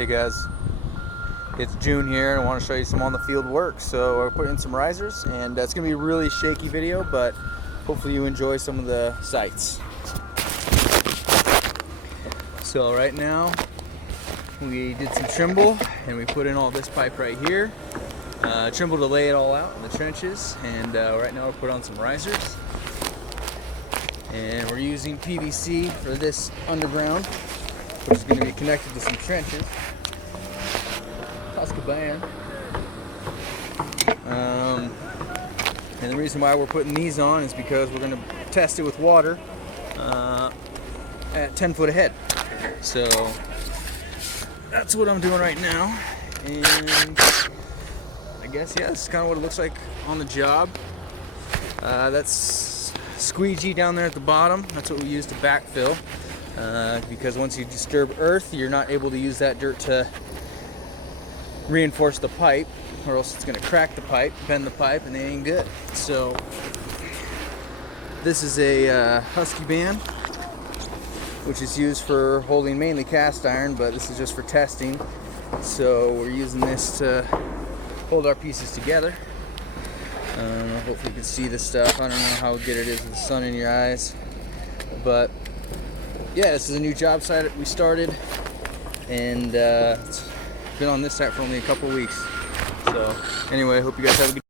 Hey guys, it's Joon here, and I want to show you some on the field work. So we're putting in some risers, and it's going to be a really shaky video, but hopefully you enjoy some of the sights. So right now we did some trimble, and we put in all this pipe right here. Trimble to lay it all out in the trenches, and right now we're putting on some risers. And we're using PVC for this underground, which is going to be connected to some trenches. Band. And the reason why we're putting these on is because we're going to test it with water at 10 foot ahead. So that's what I'm doing right now, and I guess this is kind of what it looks like on the job. That's squeegee down there at the bottom. That's what we use to backfill, because once you disturb earth, you're not able to use that dirt to reinforce the pipe, or else it's going to crack the pipe, bend the pipe, and they ain't good. So this is a husky band, which is used for holding mainly cast iron, but this is just for testing. So we're using this to hold our pieces together. Hopefully you can see this stuff. I don't know how good it is with the sun in your eyes, but yeah, this is a new job site that we started, and it's been on this site for only a couple weeks. So anyway, hope you guys have a good